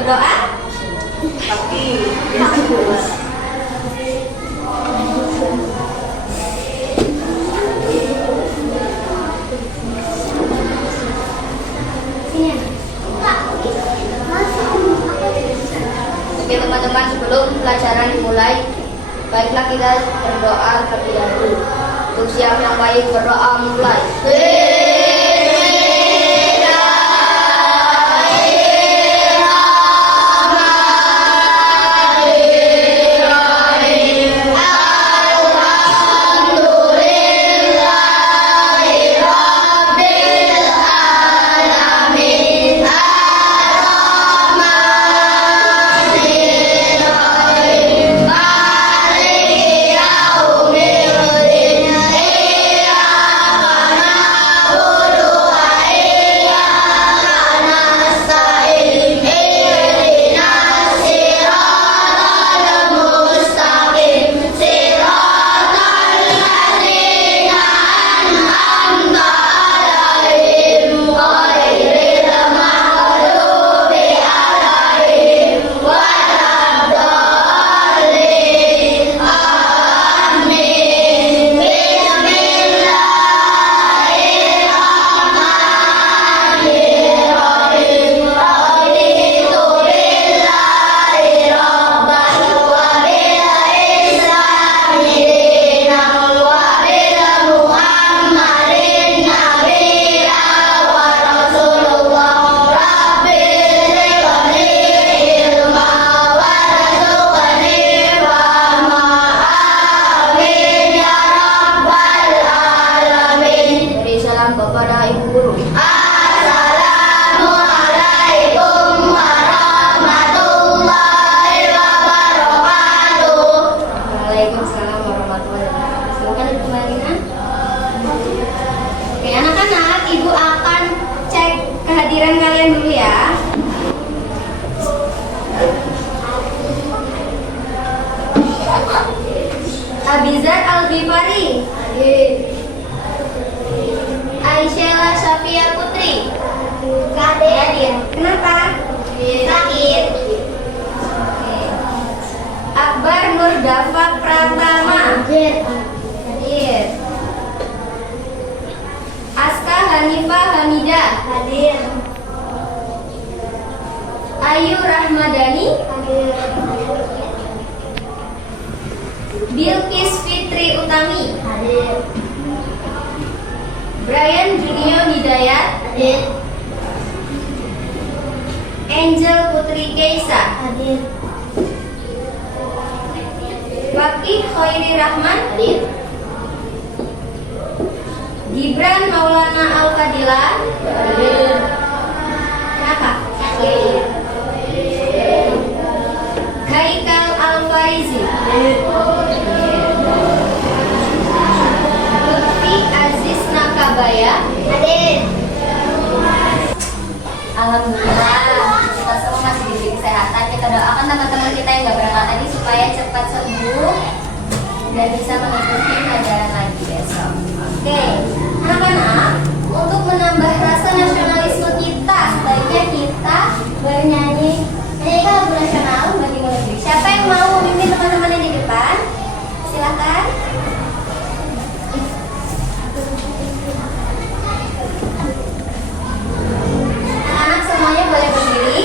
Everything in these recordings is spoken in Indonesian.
berdoa? Tapi biasa. Oke teman-teman, sebelum pelajaran dimulai, baiklah kita berdoa terlebih dahulu. Untuk siap yang baik berdoa mulai. Kalian dulu ya. Abizar Al-Ghifari. Aisyah Syafia Putri. Hadir. Kenapa? Sakit. Akbar Nur Dafa Pratama. Hadir. Aska Hanifah Hamidah. Hadir. Ayu Rahmadani. Hadir. Bilkis Fitri Utami. Hadir. Brian Junio Hidayat. Hadir. Angel Putri Keisa. Hadir. Wakil Khairi Rahman. Hadir. Gibran Maulana Al-Fadila. Hadir. Kenapa? Sakit. Haikal Al-Farizi. Hadir. Lutfi Aziz Nakabaya. Hadir. Alhamdulillah, kita semua masih diberi kesehatan. Kita doakan teman-teman kita yang gak berangkat tadi supaya cepat sembuh dan bisa mengikuti pelajaran lagi besok. Oke, anak-anak, untuk menambah rasa nasionalisme kita, sebaiknya kita bernyanyi lagu nasional bagi negeri. Siapa yang mau memimpin teman-teman yang di depan? Silakan. Anak-anak semuanya boleh berdiri.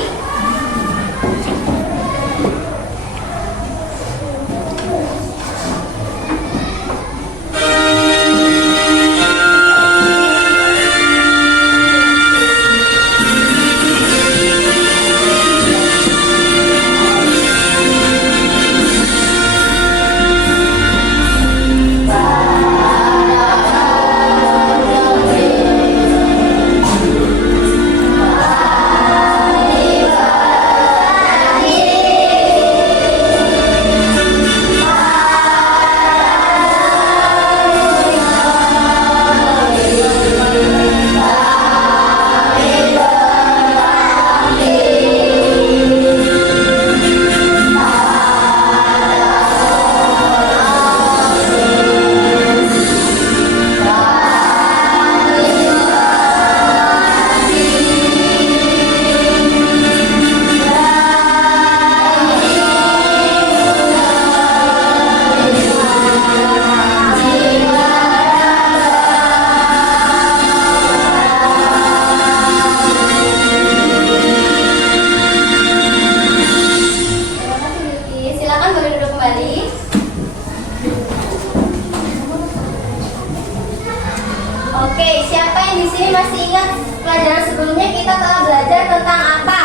Oke, siapa yang di sini masih ingat pelajaran sebelumnya kita telah belajar tentang apa?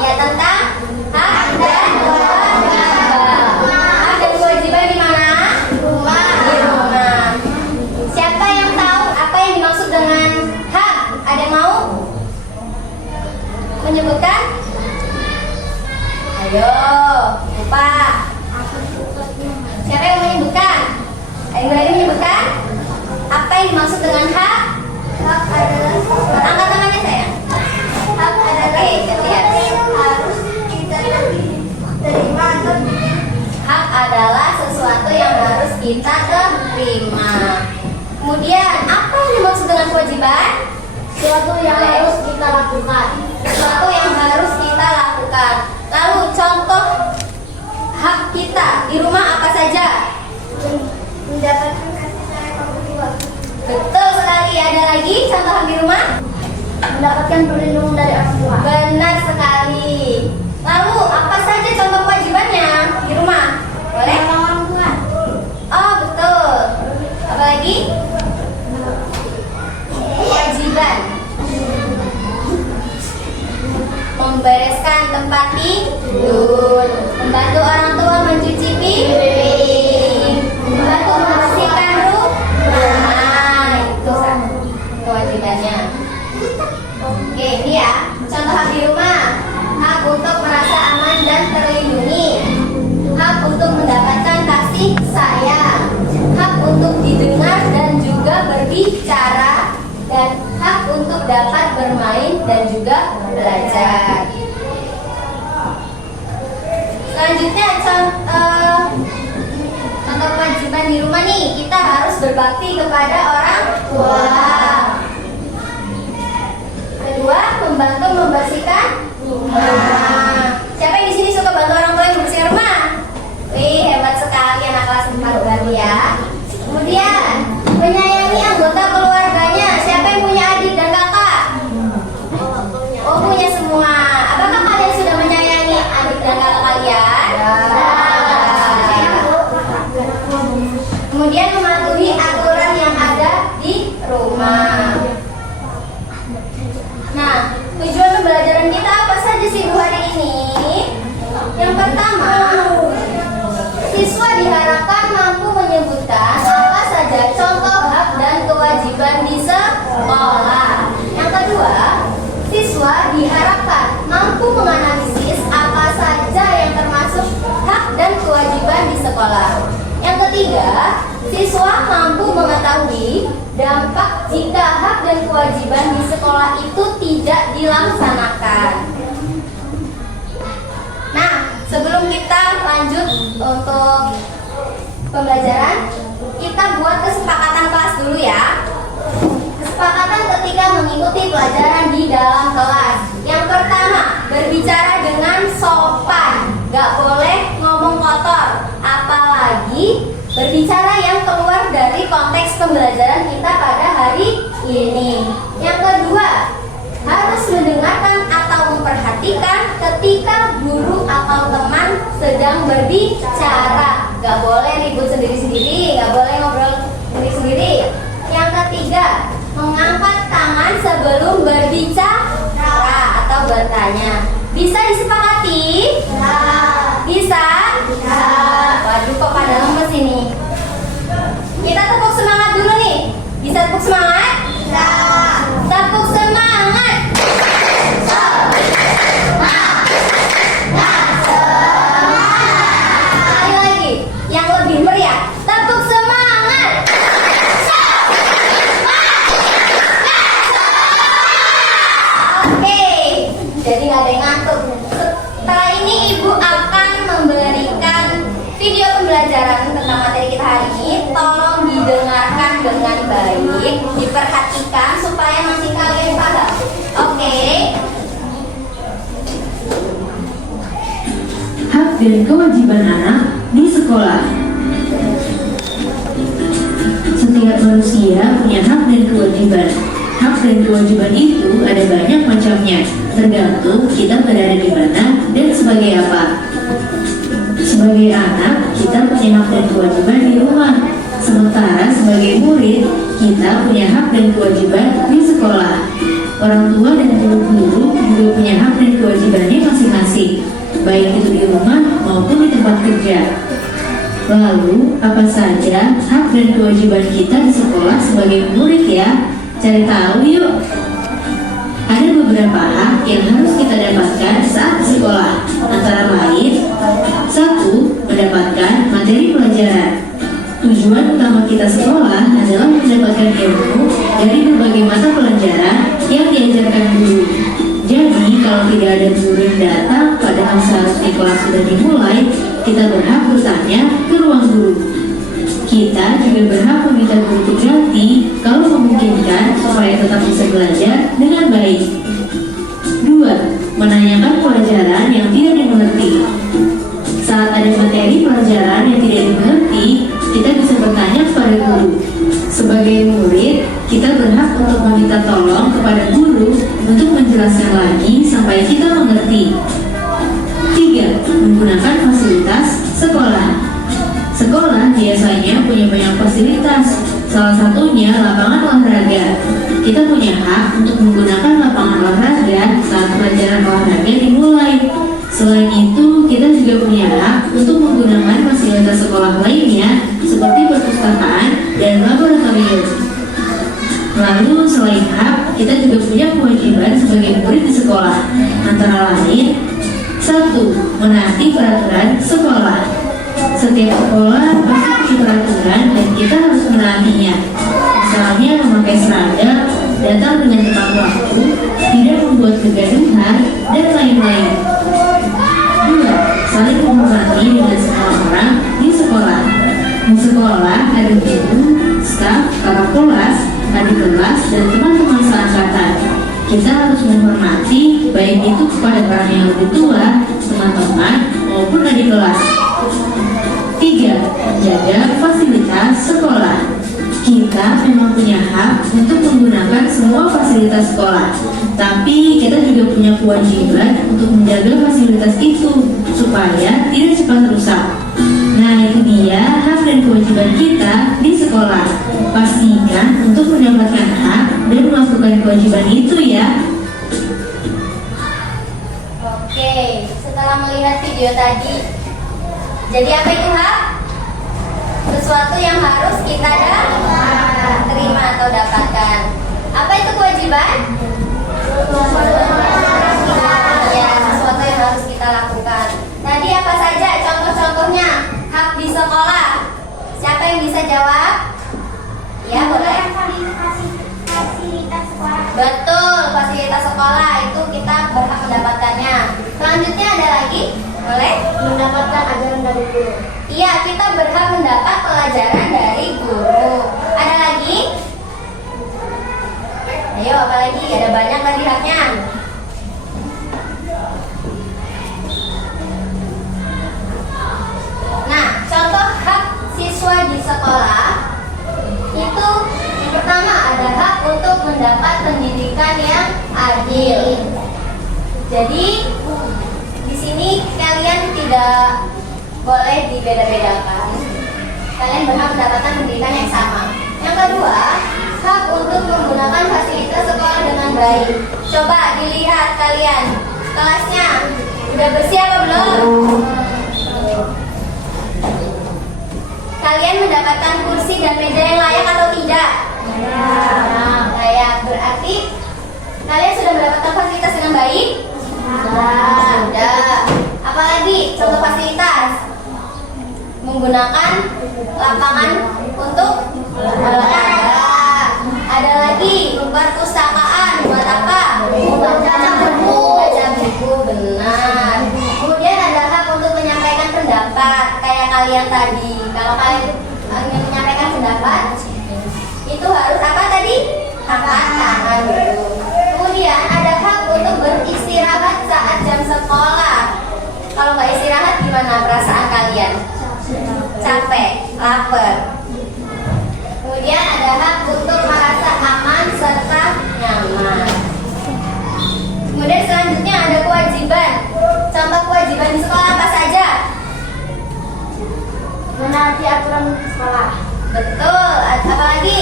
Ya, tentang hak dan kewajiban. Hak dan kewajiban di mana? Di rumah. Siapa yang tahu apa yang dimaksud dengan hak? Ada yang mau menyebutkan? Ayo, lupa. Siapa yang menyebutkan? Ada yang berani menyebutkan? Apa yang dimaksud dengan hak? Hak adalah angkat tangannya sayang. Hak adalah harus kita terima. Hak adalah sesuatu yang harus kita terima. Kemudian apa yang dimaksud dengan kewajiban? Sesuatu yang harus kita lakukan. Sesuatu yang harus kita lakukan. Lalu contoh hak kita di rumah apa saja? Mendapatkan kasih sayang orang tua. Betul sekali. Ada lagi contoh hak di rumah? Mendapatkan perlindungan dari orang tua. Benar sekali. Lalu apa saja contoh kewajibannya di rumah? Boleh? Orang tua. Oh betul. Apa lagi? Kewajiban. Membereskan tempat tidur, membantu orang tua mencuci piring, membantu membersihkan rumah. Itu kewajibannya. Oke, ini ya contoh hak di rumah. Hak untuk merasa aman dan terlindungi, hak untuk mendapatkan kasih sayang, hak untuk didengar dan juga berbicara, dan hak untuk dapat bermain dan juga belajar. Selanjutnya contoh kewajiban di rumah nih, kita harus berbakti kepada orang tua. Kedua, membantu membersihkan rumah. Siapa yang di sini suka bantu orang tua yang membersihkan rumah? Wih, hebat sekali anak kelas 4 berarti ya. Kemudian, menyayangi anggota keluarganya. Siapa yang punya adik dan kakak? Oh, punya semua. Apakah kalian sudah menyayangi adik dan kakak kalian? Kemudian mematuhi aturan yang ada di rumah. Nah, tujuan pembelajaran kita apa saja sih Bu hari ini? Yang pertama, siswa diharapkan mampu menyebutkan apa saja contoh hak dan kewajiban di sekolah. Yang kedua, siswa diharapkan mampu menganalisis apa saja yang termasuk hak dan kewajiban di sekolah. Yang ketiga, siswa mampu mengetahui dampak jika hak dan kewajiban di sekolah itu tidak dilaksanakan. Nah, sebelum kita lanjut untuk pembelajaran, kita buat kesepakatan kelas dulu ya. Kesepakatan ketika mengikuti pelajaran di dalam kelas. Yang pertama, berbicara dengan sopan. Gak boleh ngomong kotor. Apalagi berbicara yang keluar dari konteks pembelajaran kita pada hari ini. Yang kedua, harus mendengarkan atau memperhatikan ketika guru atau teman sedang berbicara. Gak boleh ribut sendiri-sendiri, gak boleh ngobrol sendiri-sendiri. Yang ketiga, mengangkat tangan sebelum berbicara atau bertanya. Bisa disepakati? Bisa? Waduh, kok pada lemes ini. Kita tepuk semangat dulu nih. Bisa tepuk semangat? Tepuk semangat. Sekali lagi, yang lebih meriah. Tepuk semangat. Oke, jadi gak ada yang ngantuk. Setelah ini Ibu akan memberikan video pembelajaran tentang materi kita hari ini. Tolong didengarkan dengan baik, diperhatikan supaya nanti kalian paham. Oke. Hak dan kewajiban anak di sekolah. Setiap manusia punya hak dan kewajiban. Hak dan kewajiban itu ada banyak macamnya, tergantung kita berada di mana dan sebagai apa. Sebagai anak, kita punya hak dan kewajiban di rumah. Sementara kita punya hak dan kewajiban di sekolah. Orang tua dan guru-guru juga punya hak dan kewajibannya masing-masing, baik itu di rumah maupun di tempat kerja. Lalu, apa saja hak dan kewajiban kita di sekolah sebagai murid ya? Cari tahu yuk! Ada beberapa hak yang harus kita dapatkan saat di sekolah, antara lain: 1. Mendapatkan materi pelajaran. Tujuan utama kita sekolah adalah mendapatkan ilmu dari berbagai mata pelajaran yang diajarkan guru. Jadi, kalau tidak ada guru yang datang padahal seharusnya kelas sudah dimulai, kita berhak bertanya ke ruang guru. Kita juga berhak meminta guru untuk ganti kalau memungkinkan supaya tetap bisa belajar dengan baik. 2. Menanyakan pelajaran yang tidak dimengerti. Saat ada materi pelajaran yang tidak dimengerti, kita bisa bertanya kepada guru. Sebagai murid, kita berhak untuk meminta tolong kepada guru untuk menjelaskan lagi sampai kita mengerti. 3. Menggunakan fasilitas sekolah. Sekolah biasanya punya banyak fasilitas, salah satunya lapangan olahraga. Kita punya hak untuk menggunakan lapangan olahraga saat pelajaran olahraga dimulai. Selain itu, kita juga punya hak untuk menggunakan fasilitas sekolah lainnya seperti perpustakaan dan laboratorium. Lalu, selain hak, kita juga punya kewajiban sebagai murid di sekolah, antara lain: 1. Menaati peraturan sekolah. Setiap sekolah pasti punya peraturan dan kita harus menaatinya. Misalnya memakai seragam, datang dengan tepat waktu, tidak membuat kegaduhan, dan lain-lain. 2. Saling menghormati dengan semua orang di sekolah. Di sekolah ada guru, staf, kakak kelas, adik kelas, dan teman-teman seangkatan. Kita harus menghormati baik itu kepada orang yang lebih tua, teman-teman, maupun adik kelas. 3. Menjaga fasilitas sekolah. Kita memang punya hak untuk menggunakan semua fasilitas sekolah, tapi kita juga punya kewajiban untuk menjaga fasilitas itu supaya tidak cepat rusak. Nah, itu dia hak dan kewajiban kita di sekolah. Pastikan untuk mendapatkan hak dan melakukan kewajiban itu ya. Oke, setelah melihat video tadi, jadi apa itu hak? Sesuatu yang harus kita terima atau dapatkan. Apa itu kewajiban? Ya, sesuatu yang harus kita lakukan. Tadi apa saja contoh-contohnya hak di sekolah? Siapa yang bisa jawab? Ya, boleh. Fasilitas sekolah. Betul, fasilitas sekolah itu kita berhak mendapatkannya. Selanjutnya ada lagi? Boleh? Mendapatkan ajaran dari guru. Iya, kita berhak mendapat pelajaran dari guru. Ada lagi? Ayo, apa lagi? Ada banyak lagi haknya. Nah, contoh hak siswa di sekolah itu yang pertama ada hak untuk mendapat pendidikan yang adil. Jadi di sini kalian tidak boleh dibeda-bedakan. Kalian berhak mendapatkan pendidikan yang sama. Yang kedua, hak untuk menggunakan fasilitas sekolah dengan baik. Coba dilihat kalian kelasnya udah bersih apa belum? Kalian mendapatkan kursi dan meja yang layak atau tidak? Nah, layak. Berarti kalian sudah mendapatkan fasilitas dengan baik? Sudah. Apalagi contoh fasilitas? Menggunakan lapangan untuk olahraga. Ada lagi perpustakaan buat apa? Baca buku. Baca buku, benar. Kemudian ada hak untuk menyampaikan pendapat kayak kalian tadi. Kalau kalian ingin menyampaikan pendapat, itu harus apa tadi? Angkat tangan dulu. Kemudian ada hak untuk beristirahat saat jam sekolah. Kalau nggak istirahat gimana perasaan kalian? Capek, lapar. Kemudian ada hak untuk merasa aman serta nyaman. Kemudian selanjutnya ada kewajiban. Contoh kewajiban di sekolah apa saja? Menaati aturan sekolah. Betul. Apa lagi?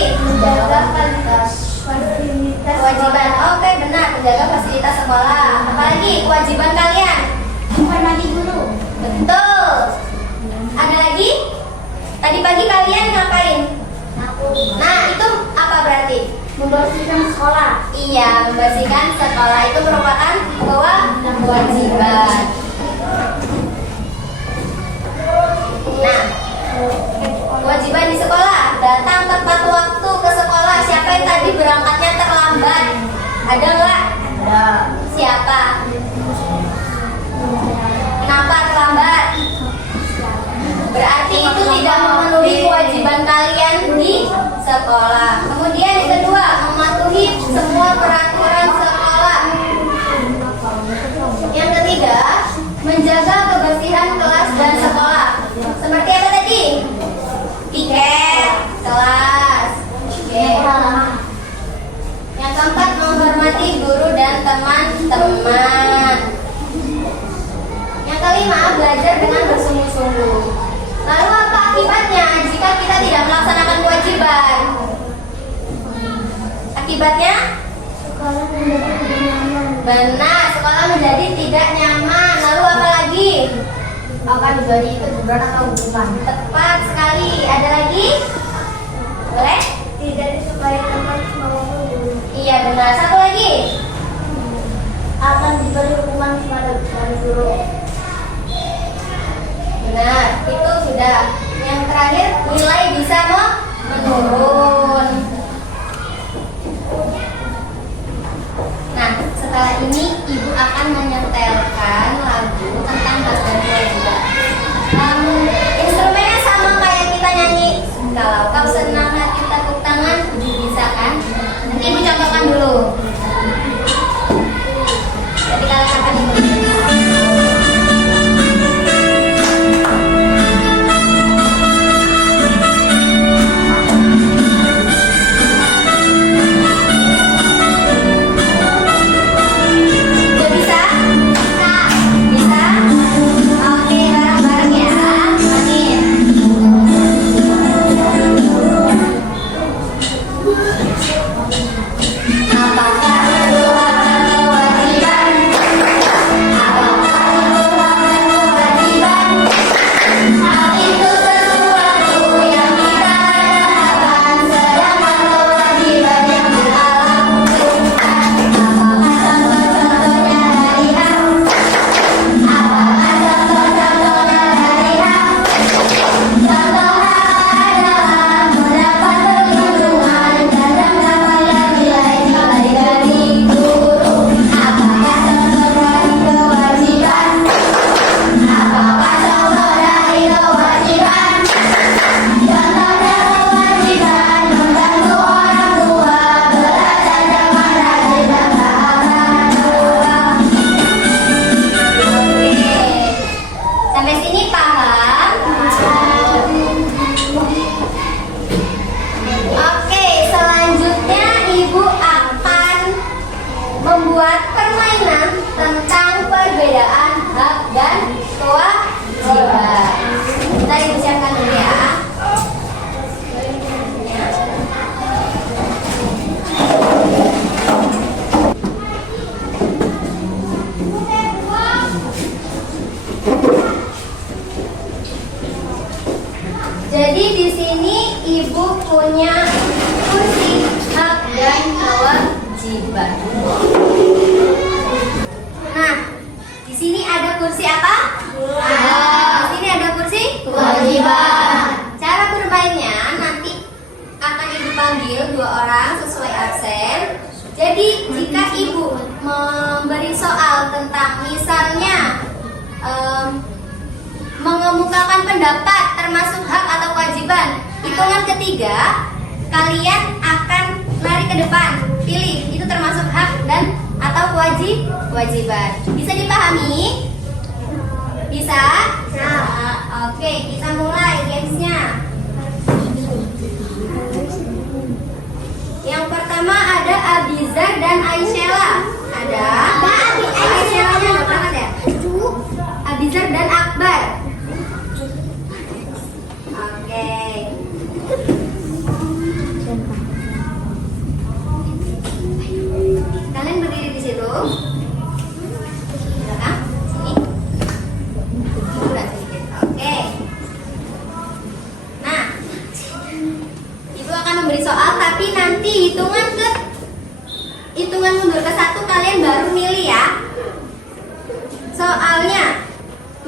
menjaga fasilitas Kewajiban. Oke, benar, menjaga fasilitas sekolah. Apalagi kewajiban kalian? menghormati guru, Betul. Ada lagi? Tadi pagi kalian ngapain? Nah, itu apa berarti? membersihkan sekolah, Iya, membersihkan sekolah itu merupakan kewajiban. Nah, kewajiban di sekolah, datang tepat waktu ke sekolah. Siapa yang tadi berangkatnya terlambat? Ada nggak? Ada. Siapa? Kenapa terlambat? Berarti itu tidak memenuhi kewajiban kalian di sekolah. Kemudian yang kedua, mematuhi semua peraturan sekolah. Yang ketiga, menjaga kebersihan kelas dan sekolah. Seperti apa tadi? Piket kelas. Oke. Yang keempat, menghormati guru dan teman-teman. Yang kelima, belajar dengan bersungguh-sungguh. Lalu apa akibatnya jika kita tidak melaksanakan kewajiban? Akibatnya? sekolah menjadi tidak nyaman, Benar, sekolah menjadi tidak nyaman. Lalu apa lagi? akan menjadi teguran atau hukuman, Tepat sekali. Ada lagi? Boleh? tidak disukai teman maupun guru, Iya benar. Satu lagi. akan diberi hukuman kepada guru. Benar, itu sudah. Yang terakhir, nilai bisa menurun. Nah, setelah ini ibu akan menyetelkan lagu tentang hak dan kewajiban. Instrumennya sama kayak kita nyanyi. Kalau kau senang hati tepuk tangan, bisa kan? Nanti ibu contohkan dulu. Jadi kalian akan ikuti. Udah bisa? Bisa? Oke, bareng-bareng ya. Manin. Apakah itu hak dan kewajiban? Apakah itu hak dan kewajiban? Hak itu sesuatu yang kita harapkan, sedangkan kewajiban yang kita lakukan. Apakah contoh-contohnya dari hak? Apakah contoh-contohnya dari hak? Contoh hak adalah mendapat perlindungan dan mendapatkan nilai-nilai dari guru. Apakah contoh dari kewajiban? Apakah contoh dari kewajiban? Contohnya kewajiban membantu orang tua, belajar dengan rajin dan taat dua. Oke, sampai sini paham? Oke, selanjutnya ibu akan membuat permainan tentang perbedaan hak dan kewajiban. Kita ibu siapkan dulu ya. Jadi di sini ibu punya kursi hak dan kewajiban. Nah, di sini ada kursi apa? Di sini ada kursi kewajiban. Cara bermainnya nanti akan ibu panggil 2 orang sesuai absen. Jadi jika ibu memberi soal tentang misalnya mengemukakan pendapat termasuk hak atau kewajiban, hitungan ketiga kalian akan lari ke depan, pilih itu termasuk hak dan atau kewajiban. Bisa dipahami? Bisa? Nah, oke, kita mulai gamesnya. Yang pertama ada Abizar dan Aisyela. Ada Aisyelanya nggak berangkat ya? Abizar dan Akbar. Oke. memberi soal, tapi nanti hitungan mundur ke 1 kalian baru milih ya. Soalnya,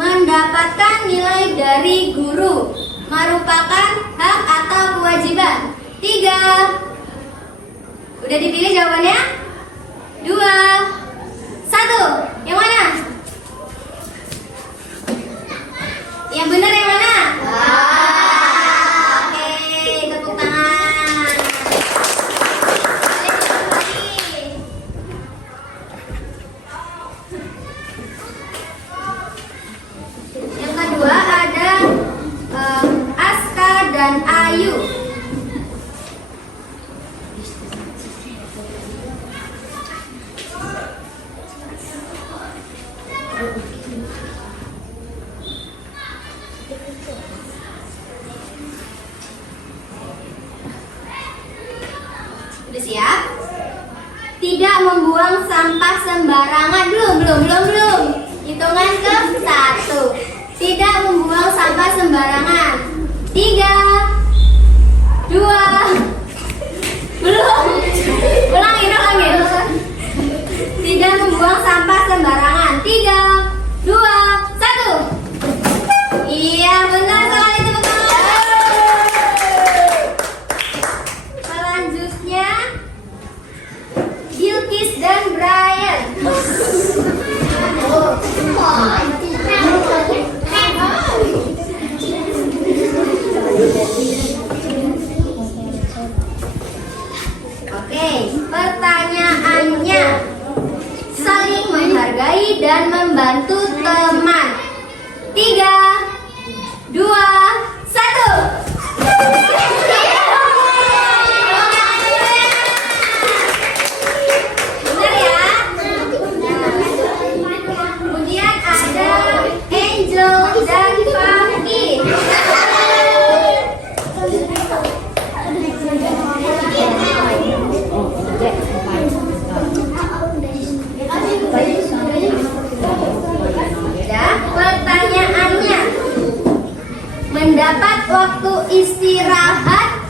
mendapatkan nilai dari guru merupakan hak atau kewajiban? 3. Udah dipilih jawabannya? 2, 1. Yang mana? Yang benar yang mana? Oke, tepuk tangan. Yang kedua ada Aska dan Ayu. Udah siap? Tidak membuang sampah sembarangan. Belum. Hitungan ke 1. Tidak membuang sampah sembarangan. 3, 2. Belum. Ulangin. Tidak membuang sampah sembarangan. 3, 2, 1. Iya, benar sekali, tepuk tangan. Selanjutnya Bilkis dan Brian. Oke, pertanyaannya, saling menghargai dan membantu teman. 3, 2, 1. Benar ya? Kemudian ada Angel dan Fahmi. Ya, pertanyaannya, mendapat waktu istirahat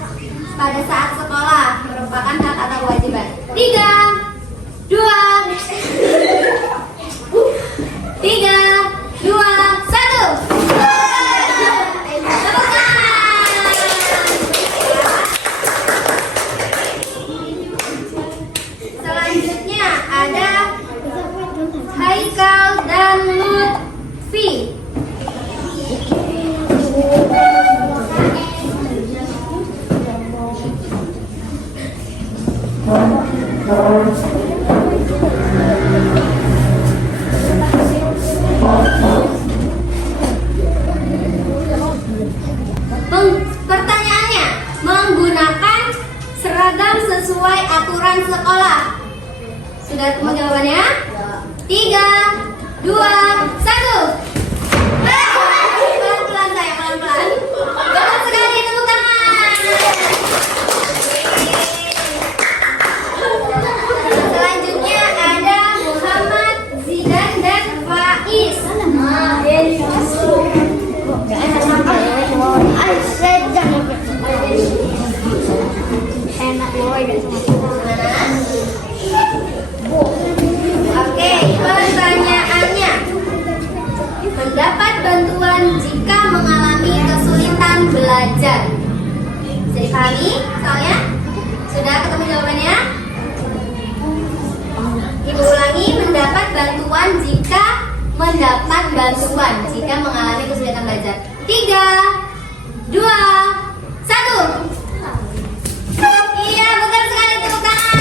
pada saat sekolah merupakan hak atau kewajiban? 3, 2, 1. Tepuk tangan. Selanjutnya ada Haikal dan Lutfi. Pertanyaannya, menggunakan seragam sesuai aturan sekolah. Sudah ketemu jawabannya? 3, 2, 1. Pelan-pelan saya, pelan-pelan. Bagus sekali, tepuk tangan. Selanjutnya ada Muhammad, Zidan, dan Faiz. Oke, pertanyaannya, mendapat bantuan jika mengalami kesulitan belajar. Bisa dipahami soalnya? Sudah ketemu jawabannya? Ibu ulangi, mendapat bantuan jika mengalami kesulitan belajar. 3, 2, 1. Iya, betul sekali, tepuk tangan.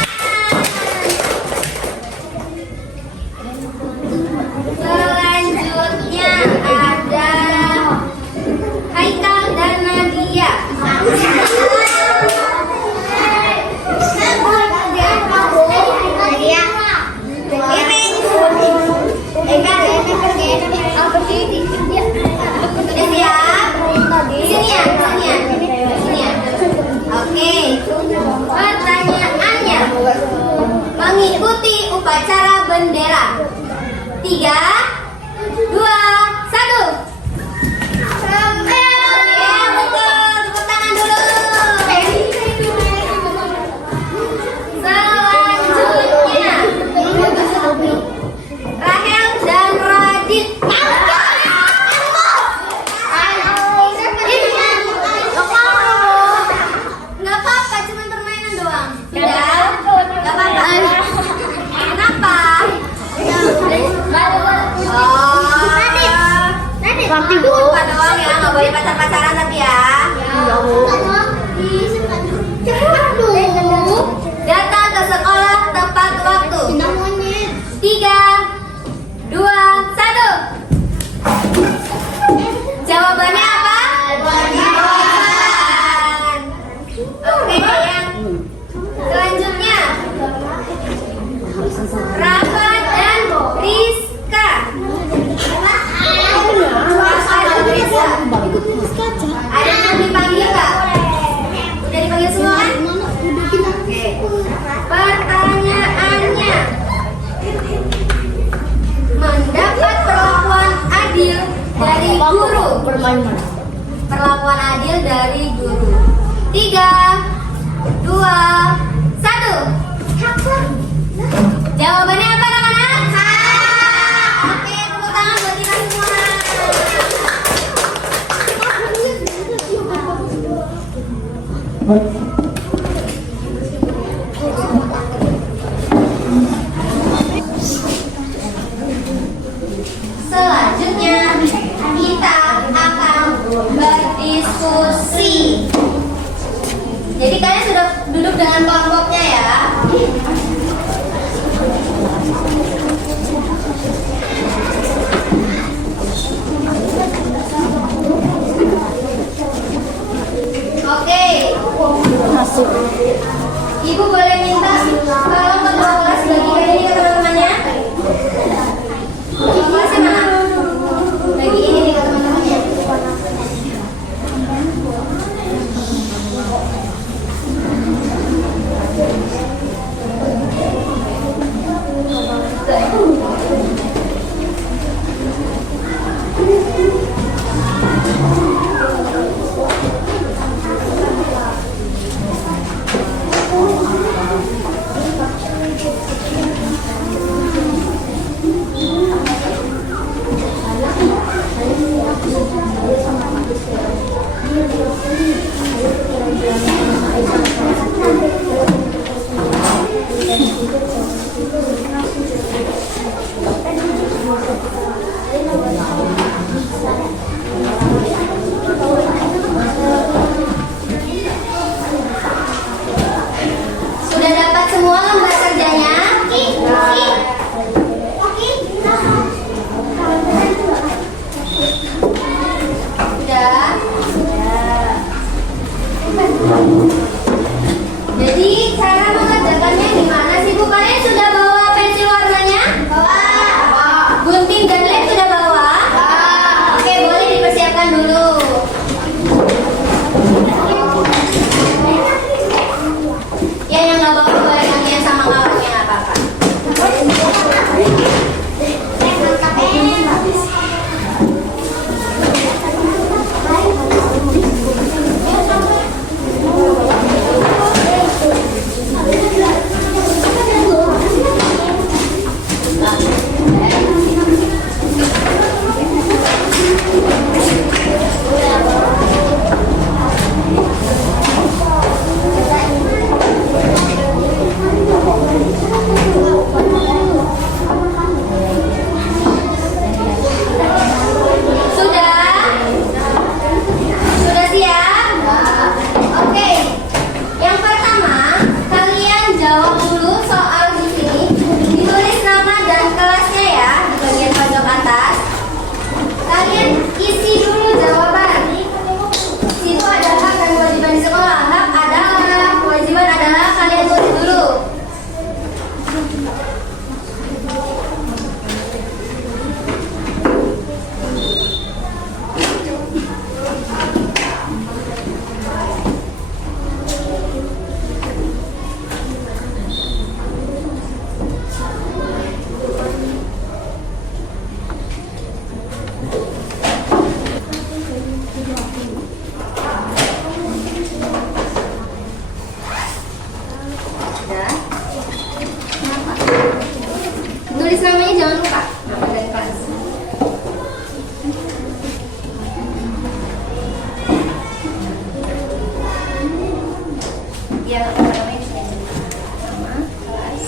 Selanjutnya ada Haikal dan Nadia. Udah siap? Di sini ya, di sini ya. Oke, yang selanjutnya Rafa dan Rizka. Ada yang dipanggil nggak? Udah dipanggil semua kan? Oke. Pertanyaannya, mendapat perlakuan adil dari guru. Perlakuan adil dari guru. 3, 2, 1. Jawabannya apa anak-anak? Oke, tepuk tangan buat kita semua. Selanjutnya kita akan berdiskusi. Jadi kalian sudah duduk dengan kelompoknya ya. Oke. Ibu boleh minta tolong ketua kelas bagikan ini ke teman-temannya. Ibu kelasnya mana? Bagi ini nih ke teman-temannya. Sudah dapat semua lembar kerjanya? Sudah. Jadi cara mengerjakannya gimana sih Bu? Kalian sudah bawa pensil warnanya? Bawa. Gunting dan lem sudah bawa? Oke, boleh dipersiapkan dulu. Ya, yang nggak bawa boleh gantian sama kawannya, nggak apa-apa. Tulis namanya jangan lupa. Nama dan kelas. Ya, namanya bisa nama, kelas.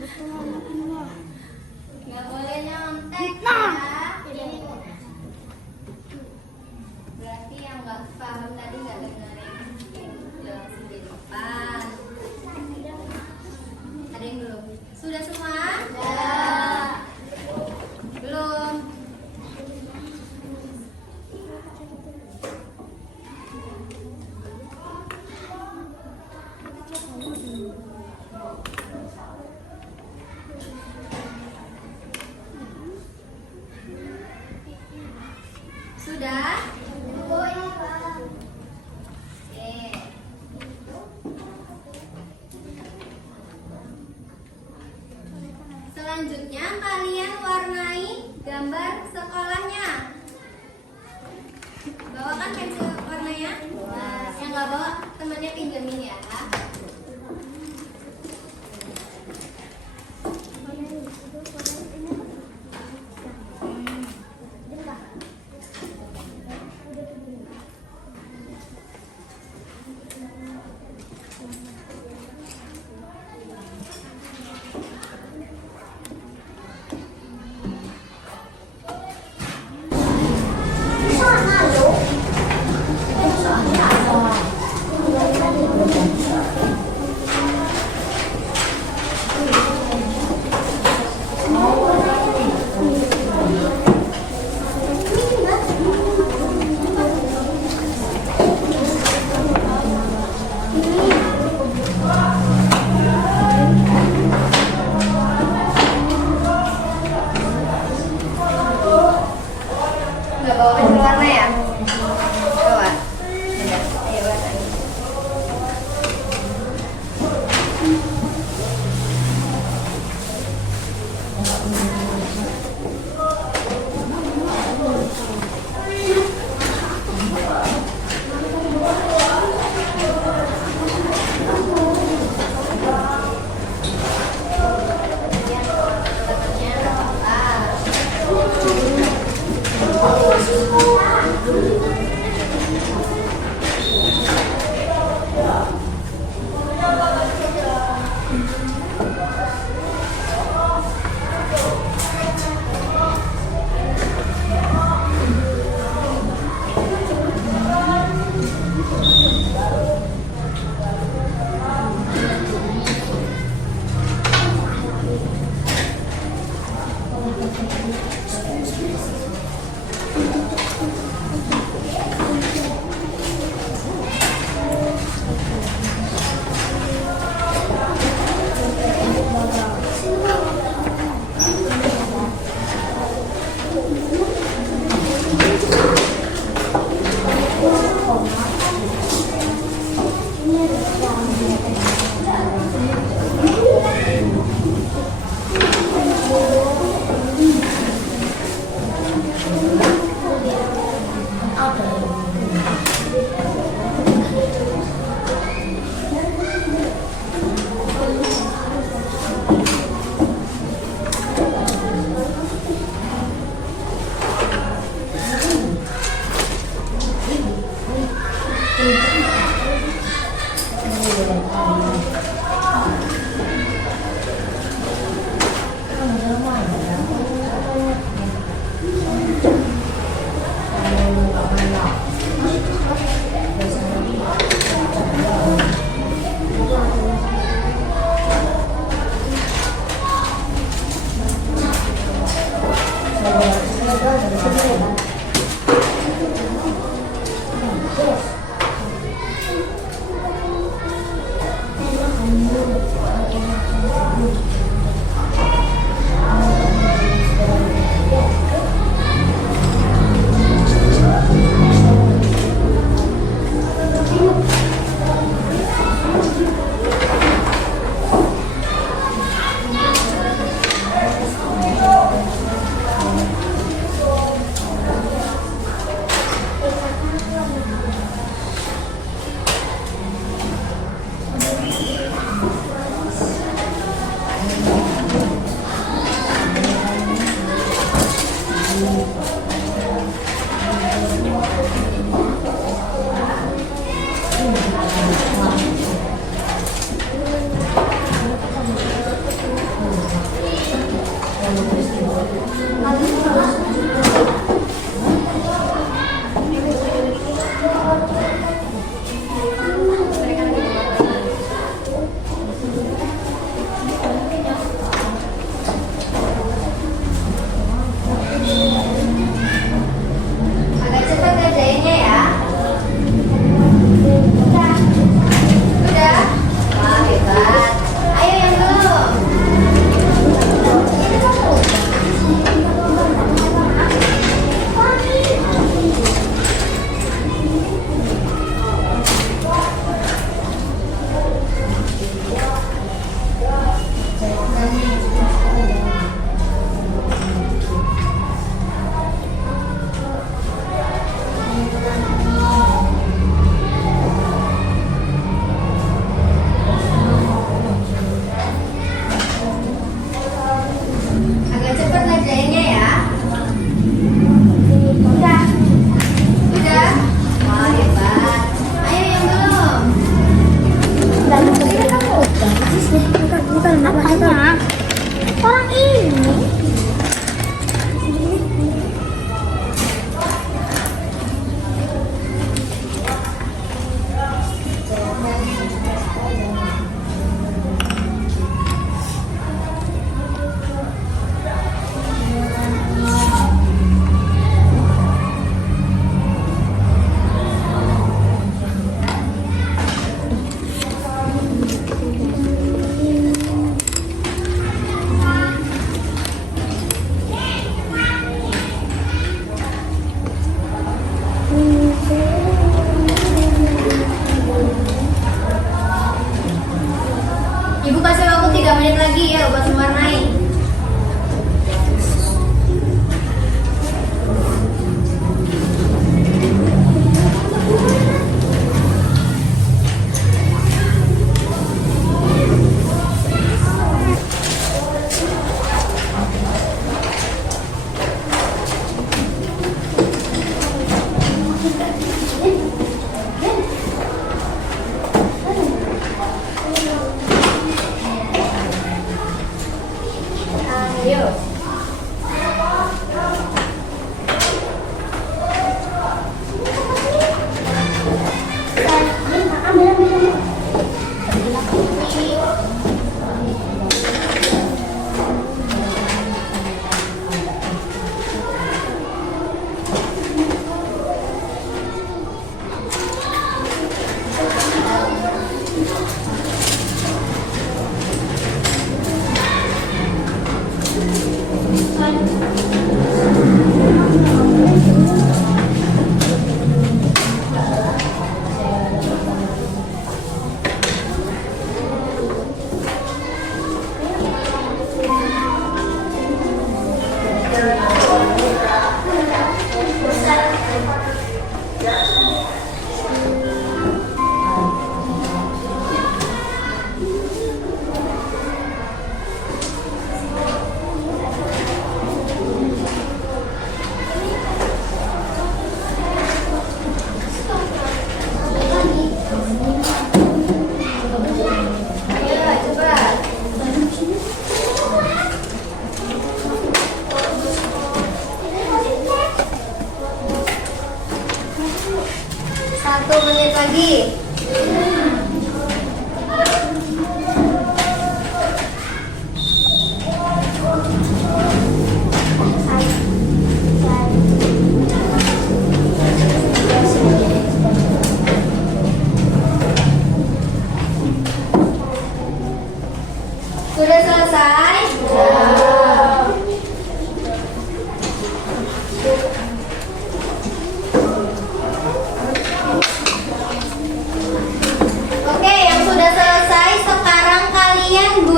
Nggak boleh nyontek ya. Berarti yang nggak paham tadi nggak dengerin jelasin di depan. Ada yang belum? Sudah semua? Belum. Sudah? Oke. Selanjutnya kalian warnai gambar sekolahnya. Bawakan pensil warnanya. Nah, yang nggak bawa temannya pinjemin ya. Nggak bawa pensil warna ya? Bawa. Udah, ayo warnain.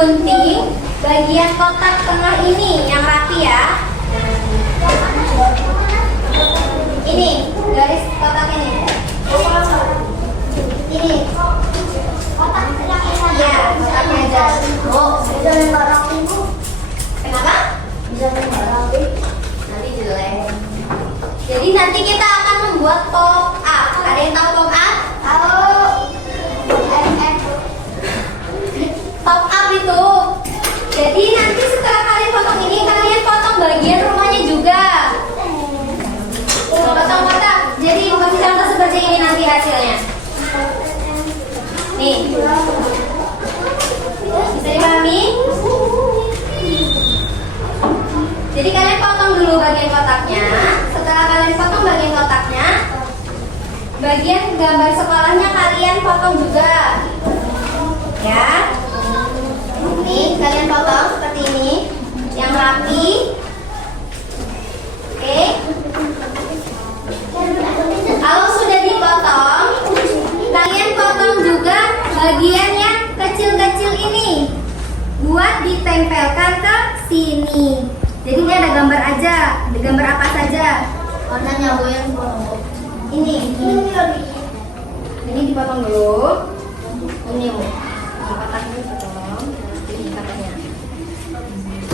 gunting bagian kotak tengah ini yang rapi ya. Ini garis kotak ini. Ini kotak yang ini. Ya, kotaknya aja. Oh, Bisa nggak rapi Bu? kenapa? Bisa nggak rapi? Nanti jelek. Jadi nanti kita akan membuat pop up. Ada yang tahu pop up? Tahu. Top up itu. Jadi nanti setelah kalian potong ini, kalian potong bagian rumahnya juga. Potong kotak. Jadi kasih contoh seperti ini nanti hasilnya. Nih. Bisa dipahami? Jadi kalian potong dulu bagian kotaknya. Setelah kalian potong bagian kotaknya, bagian gambar sekolahnya kalian potong juga. Ya. Nih, kalian potong seperti ini, yang rapi. Oke. Kalau sudah dipotong, kalian potong juga bagian yang kecil-kecil ini, buat ditempelkan ke sini. Jadi ini ada gambar aja, ada gambar apa saja. Warnanya Bu yang potong. Ini dipotong dulu. Ini Bu. Kotaknya dipotong. Ini katanya.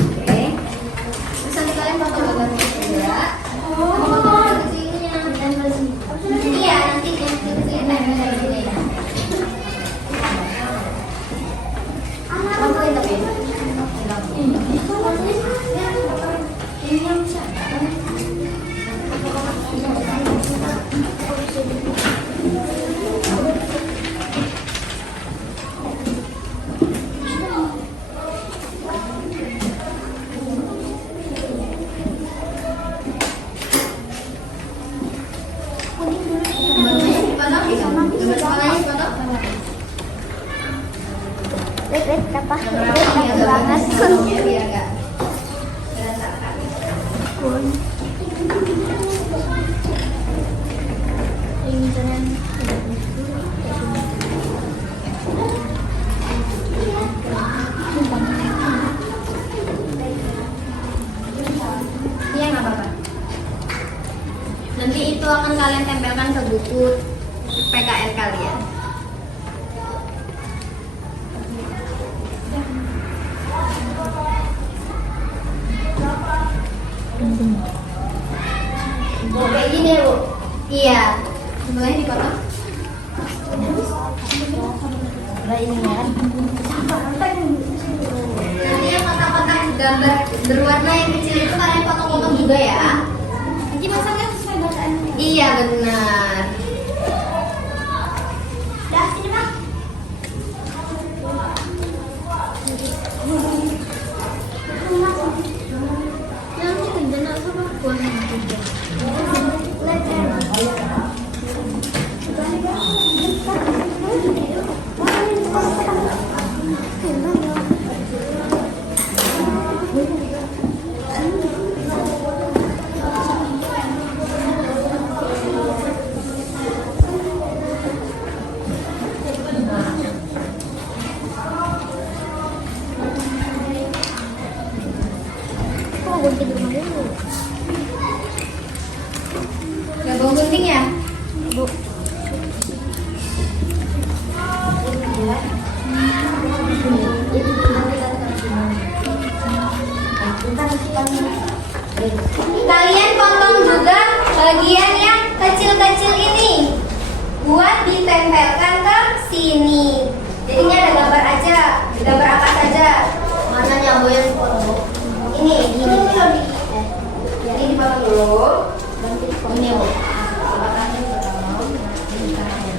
Oke. Terus nanti kalian potong gambarnya juga. Oh, kecilnya. Iya, nanti yang kecil-kecil tempel di sini. Rampuin tapi. Apa? Biar enggak berantakan. Iya nggak apa-apa. Nanti itu akan kalian tempelkan ke buku PKN kalian. Bu, kayak gini Bu. Iya. Sebelahnya dipotong. Nah ini ya. Nanti yang kotak-kotak gambar berwarna yang kecil itu kalian potong-potong juga ya. Nanti masaknya sesuai bacaannya. Iya benar. Dah sini Pak. Nanti rencana sama kuahnya juga. Gak bawa gunting ya? Bu. Kalian potong juga bagian yang kecil-kecil ini buat ditempelkan ke sini. Jadinya ada gambar aja, gambar apa saja. Warnanya Bu yang potong. Ini jadi dipotong dulu. Ini Bu. Kotaknya dipotong. Ini caranya.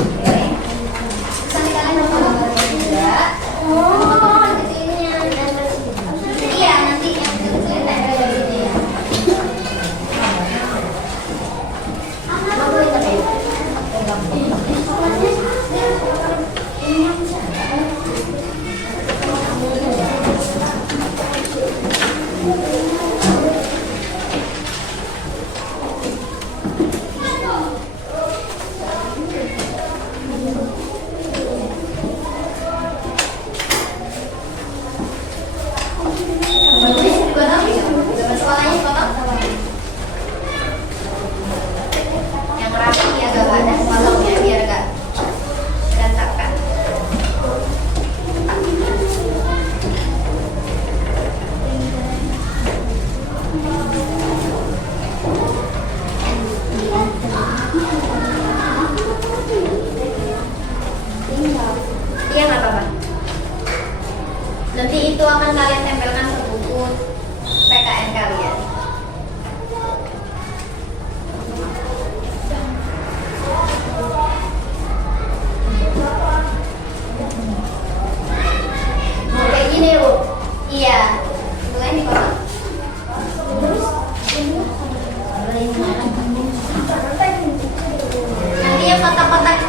Oke. Terus nanti kalian potong gambarnya juga. Oh, kecilnya. Iya, nanti yang kecil-kecil tempel di sini ya.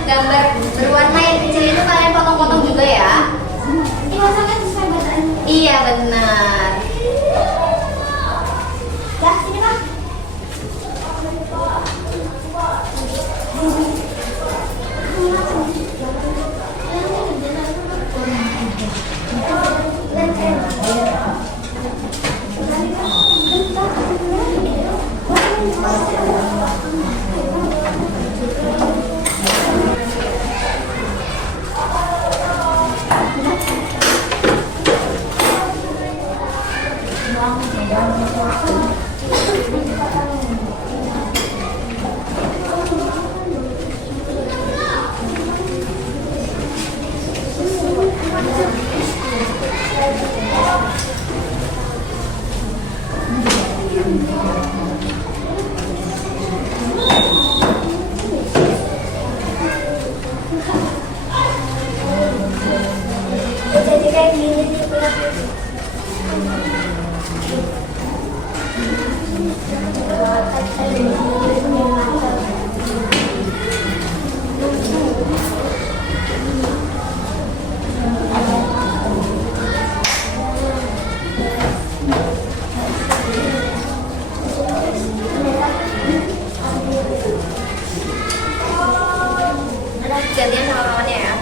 gambar berwarna yang kecil itu kalian potong-potong juga ya. Iya benar. Dah, sini Pak. Jadi kayak gini di Gantian sama kawannya ya.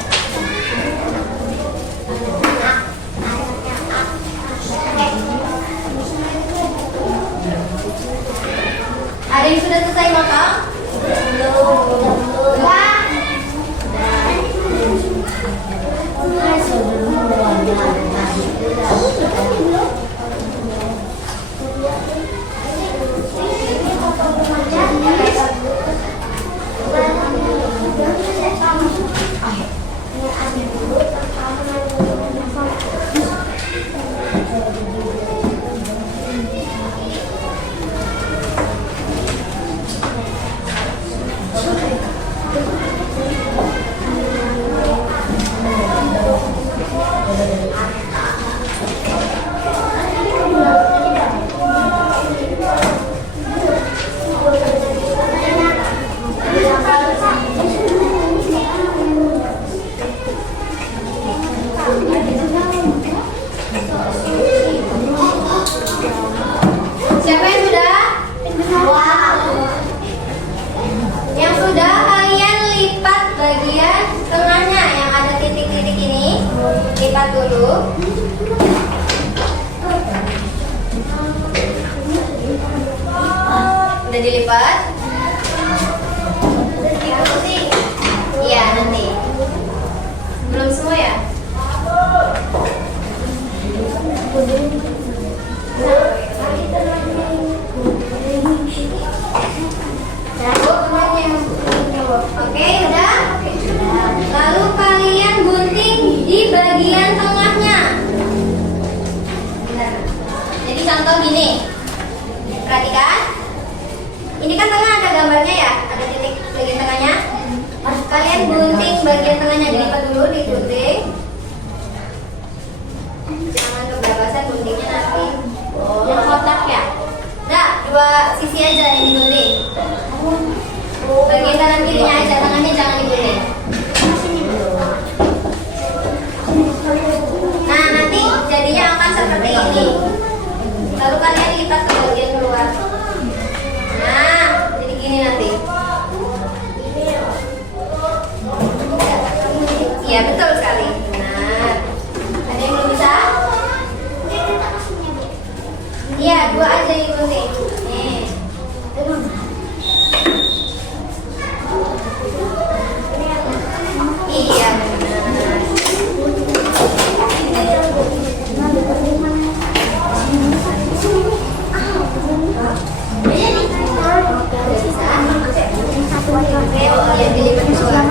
Ada yang sudah selesai makan? Siapa yang sudah? Yang sudah, kalian lipat bagian tengahnya yang ada titik-titik ini. Lipat dulu. Udah dilipat? Iya, nanti. Belum semua ya? Oke, udah? Lalu kalian gunting di bagian tengahnya. Jadi contoh gini. Perhatikan. Ini kan tengah ada gambarnya ya? Ada titik bagian tengahnya. Kalian gunting bagian tengahnya, dilipat dulu, digunting. Jangan kebablasan guntingnya nanti. Yang kotak ya. Nah, dua sisi aja yang digunting. Bagian kanan kirinya aja, tangannya jangan digunting. Nah, nanti jadinya akan seperti ini. Lalu kalian lipat ke bagian luar. Nah, jadi gini nanti. Iya, betul sekali. Benar. Ada yang belum bisa? Iya, dua aja digunting. Nih. Iya, benar. Oke, yang dilipat dua.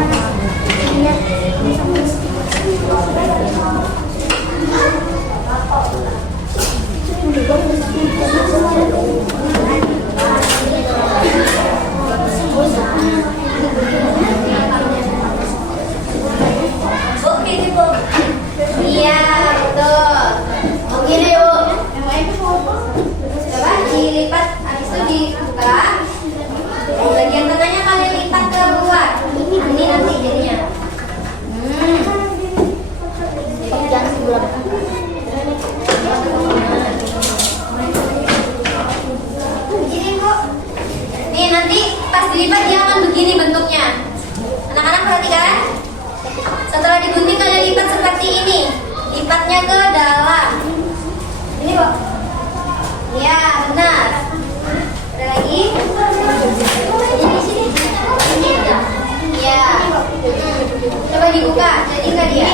Coba dibuka, jadi nggak dia?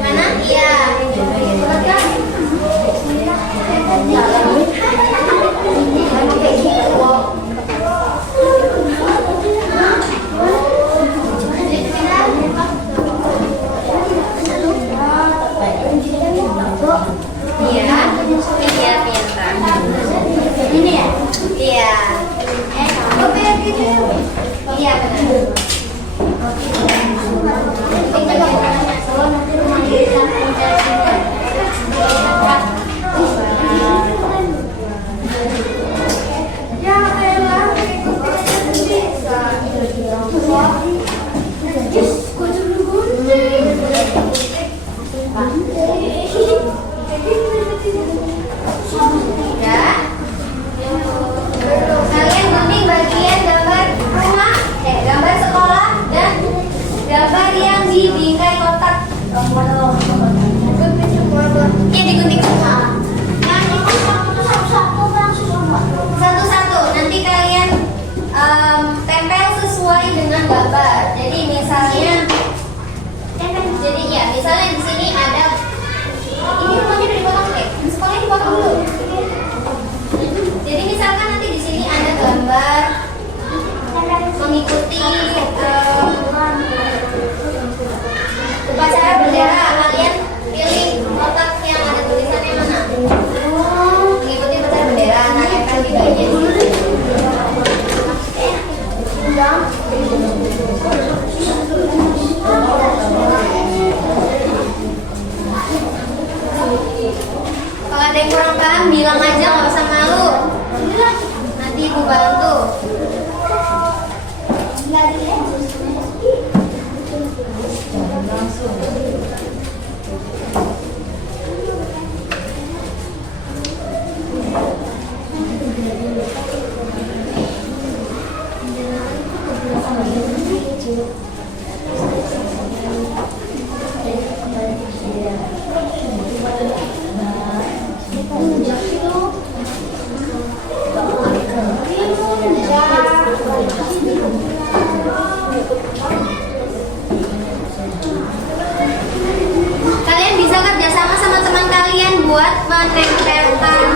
Mana? Iya. Iya, iya pintar. Ini ya? Iya. Iya benar. Kalian gunting bagian gambar rumah, gambar sekolah dan gambar yang di bingkai kotak. Ya digunting semua. Satu-satu. Nanti kalian tempel sesuai dengan gambar. Jadi misalnya, misalnya di sini ada. Ini rumahnya udah dipotong deh. Sekolahnya dipotong dulu. Jadi misalkan nanti di sini ada gambar mengikuti upacara bendera. Kalian pilih kotak yang ada tulisannya mana? Mengikuti upacara bendera. Nah, tempel di bagian sini. Kalau ada yang kurang paham, bilang aja, nggak usah malu. Nanti ibu bantu. Kalian bisa kerjasama sama teman kalian buat menempelkan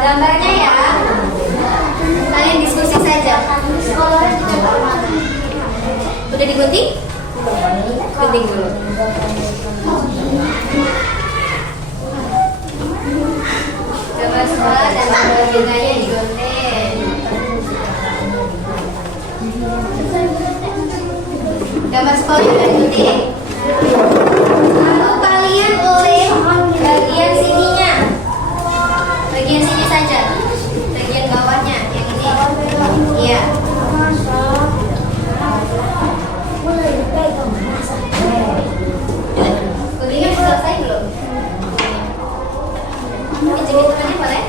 gambarnya ya. Kalian diskusi saja. Udah digunting? Gunting dulu. Gambar sekolah dan gambar bingkainya digunting. Gambar sekolah udah digunting. Lalu kalian boleh bagian sininya, bagian sini saja, bagian bawahnya yang ini. Iya. Guntingnya udah selesai belum? Ini jepit tangannya boleh?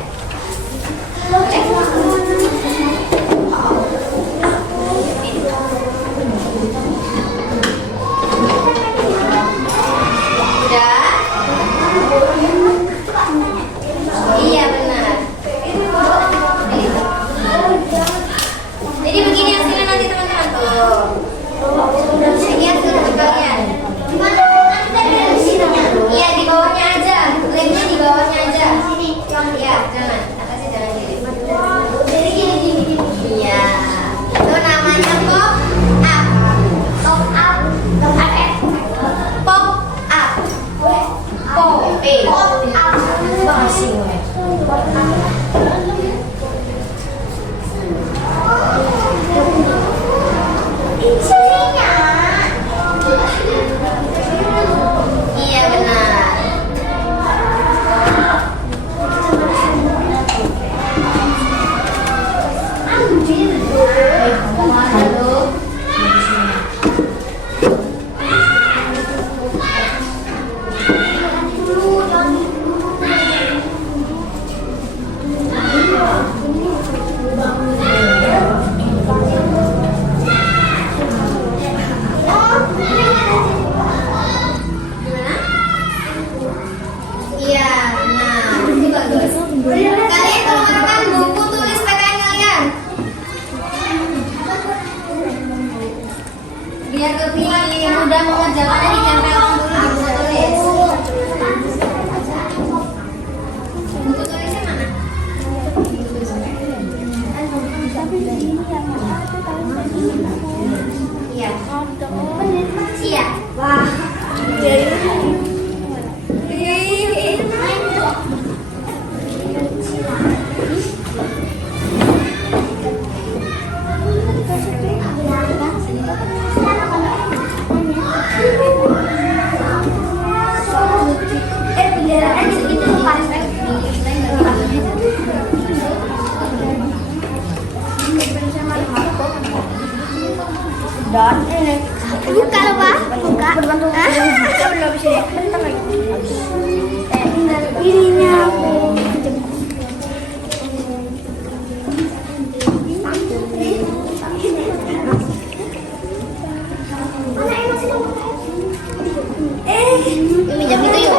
Udah? Iya benar. Jadi begini hasilnya nanti teman-teman tuh. Ini hasil untuk kalian. Iya di bawahnya aja, lemnya di bawahnya aja. Iya jangan, atasnya jangan gini. Jadi gini. Iya. Itu namanya pop up. Pop up. Pop up. Pop up. Iya benar. Biar lebih mudah mengerjakannya, ditempelkan dulu di buku tulis. Buku tulisnya mana? Iya. Iya. Wah. Buka loh, Pak. Buka. Belum sih. Ininya aku. Pinjam itu yuk.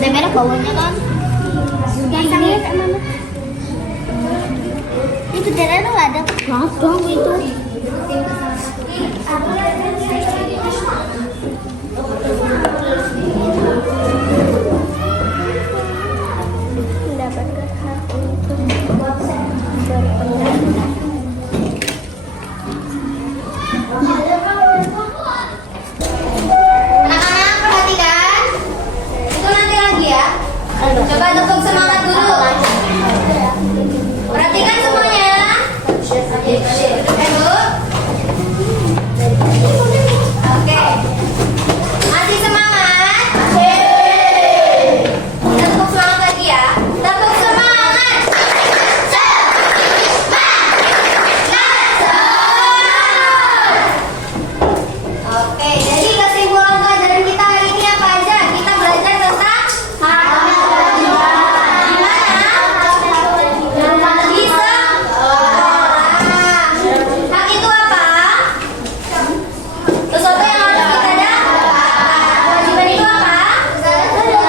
Yang merah bawahnya kan. Itu darah tuh nggak ada. Dong itu. Mendapatkan hak untuk berpendapat. Anak-anak perhatikan. Itu nanti lagi ya. Coba tepuk semangat dulu. Perhatikan semuanya. Bu. Oke. Masih semangat? Kita tepuk semangat lagi ya. Tepuk semangat. Oke, jadi kesimpulan pelajaran kita hari ini apa aja? Kita belajar tentang bisa. Hak itu apa? Sesuatu yang harus kita dapat.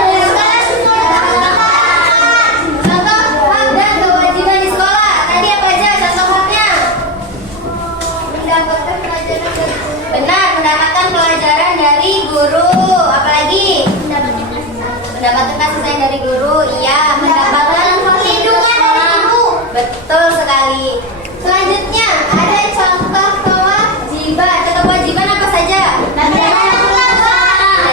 Kewajiban itu apa? Contoh hak dan kewajiban di sekolah. Tadi apa aja contoh haknya? Mendapatkan pelajaran dari guru. Benar, mendapatkan pelajaran dari guru. Apalagi? Mendapatkan kasih sayang dari guru. Iya, mendapatkan perlindungan dari guru. Betul sekali. Selanjutnya ada contoh kewajiban. Contoh kewajiban apa saja? Tidak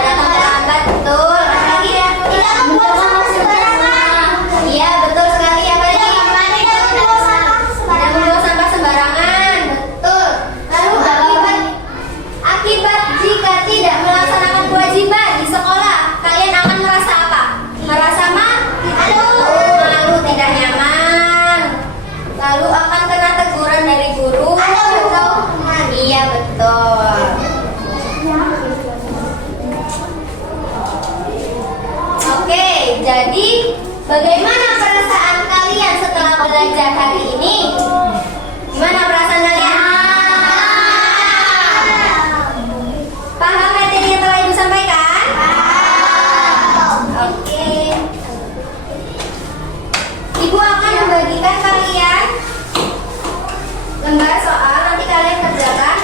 datang terlambat. Betul. Apalagi ya? Tidak membuang sampah sembarangan. Iya, betul sekali. Apalagi? Tidak membuang sampah sembarangan. Betul. Lalu akibat jika tidak melaksanakan kewajiban di sekolah, kalian akan merasa apa? Merasa malu, tidak nyaman. Lalu akan kena teguran dari guru atau iya, betul. Oke, jadi bagaimana perasaan kalian setelah belajar hari ini? Gimana perasaan kalian? Paham materi yang telah Ibu sampaikan? Oke. Ibu akan membagikan kalian lembar soal, nanti kalian kerjakan.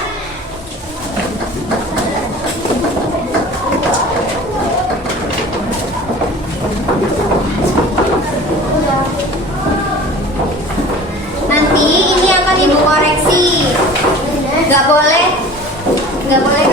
Nanti ini akan Ibu koreksi. Nggak boleh